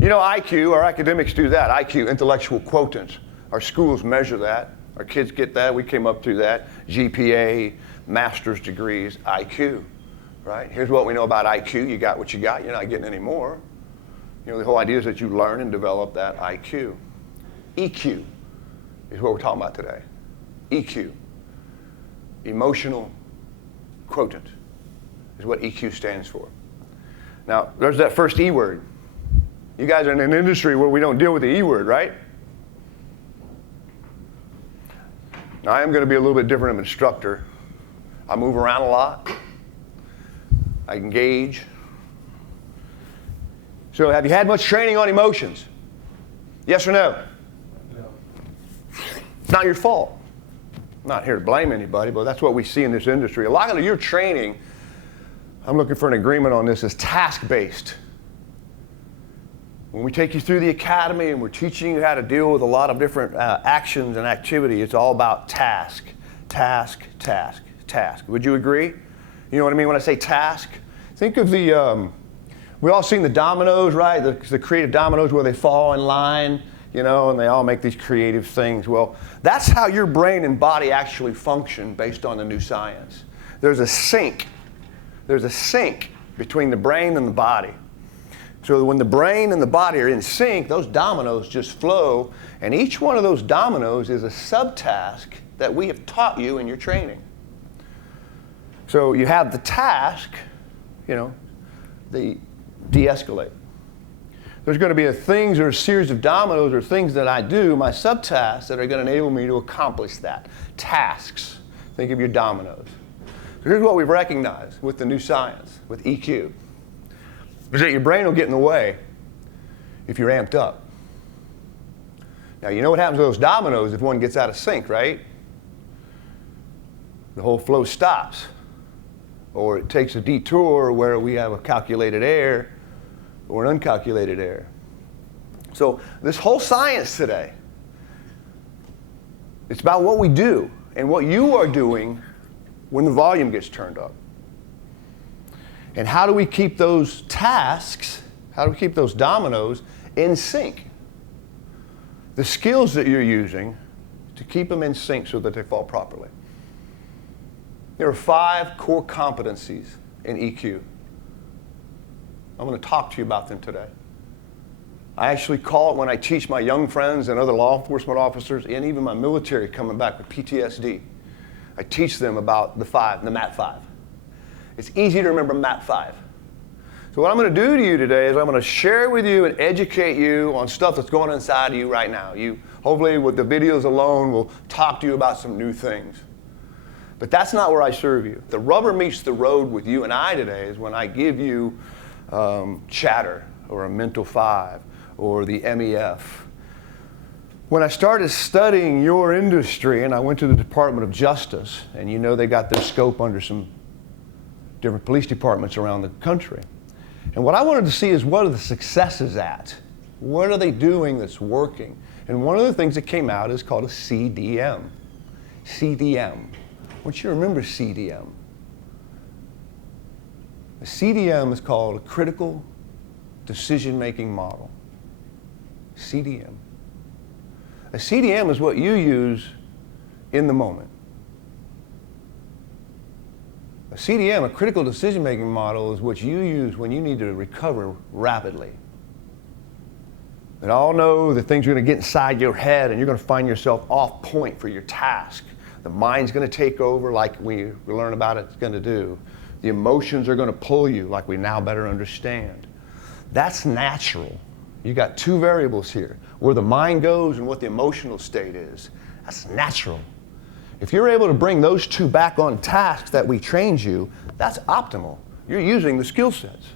You know, IQ, our academics do that. IQ, intellectual quotient. Our schools measure that. Our kids get that. We came up through that. GPA, master's degrees, IQ, right? Here's what we know about IQ. You got what you got. You're not getting any more. You know, the whole idea is that you learn and develop that IQ. EQ is what we're talking about today. EQ, emotional quotient, is what EQ stands for. Now, there's that first E word. You guys are in an industry where we don't deal with the E word, right? Now, I am going to be a little bit different of an instructor. I move around a lot. I engage. So have you had much training on emotions? Yes or no? No. It's not your fault. I'm not here to blame anybody, but that's what we see in this industry. A lot of your training, I'm looking for an agreement on this, is task-based. When we take you through the academy and we're teaching you how to deal with a lot of different actions and activity, it's all about task, task, task, task. Would you agree? You know what I mean when I say task? Think of the, we all seen the dominoes, right? The creative dominoes where they fall in line, you know, and they all make these creative things. Well, that's how your brain and body actually function based on the new science. There's a sync. There's a sync between the brain and the body. So when the brain and the body are in sync, those dominoes just flow, and each one of those dominoes is a subtask that we have taught you in your training. So you have the task, you know, the de-escalate. There's going to be things or a series of dominoes or things that I do, my subtasks, that are going to enable me to accomplish that. Tasks. Think of your dominoes. So here's what we've recognized with the new science, with EQ. Is that your brain will get in the way if you're amped up. Now, you know what happens to those dominoes if one gets out of sync, right? The whole flow stops. Or it takes a detour where we have a calculated error or an uncalculated error. So this whole science today, it's about what we do and what you are doing when the volume gets turned up. And how do we keep those tasks, how do we keep those dominoes in sync? The skills that you're using to keep them in sync so that they fall properly. There are 5 core competencies in EQ. I'm going to talk to you about them today. I actually call it, when I teach my young friends and other law enforcement officers and even my military coming back with PTSD, I teach them about the MAT5. It's easy to remember MAT5. So what I'm going to do to you today is I'm going to share with you and educate you on stuff that's going on inside of you right now. You, hopefully with the videos alone, will talk to you about some new things. But that's not where I serve you. The rubber meets the road with you and I today is when I give you chatter or a mental 5 or the MEF. When I started studying your industry and I went to the Department of Justice, and you know they got their scope under some different police departments around the country. And what I wanted to see is what are the successes at? What are they doing that's working? And one of the things that came out is called a CDM. CDM. I want you to remember CDM. A CDM is called a critical decision-making model. CDM. A CDM is what you use in the moment. A CDM, a critical decision-making model, is what you use when you need to recover rapidly. And all know that things are going to get inside your head and you're going to find yourself off point for your task. The mind's going to take over like we learn about it's going to do. The emotions are going to pull you like we now better understand. That's natural. You got 2 variables here, where the mind goes and what the emotional state is. That's natural. If you're able to bring those 2 back on tasks that we trained you, that's optimal. You're using the skill sets.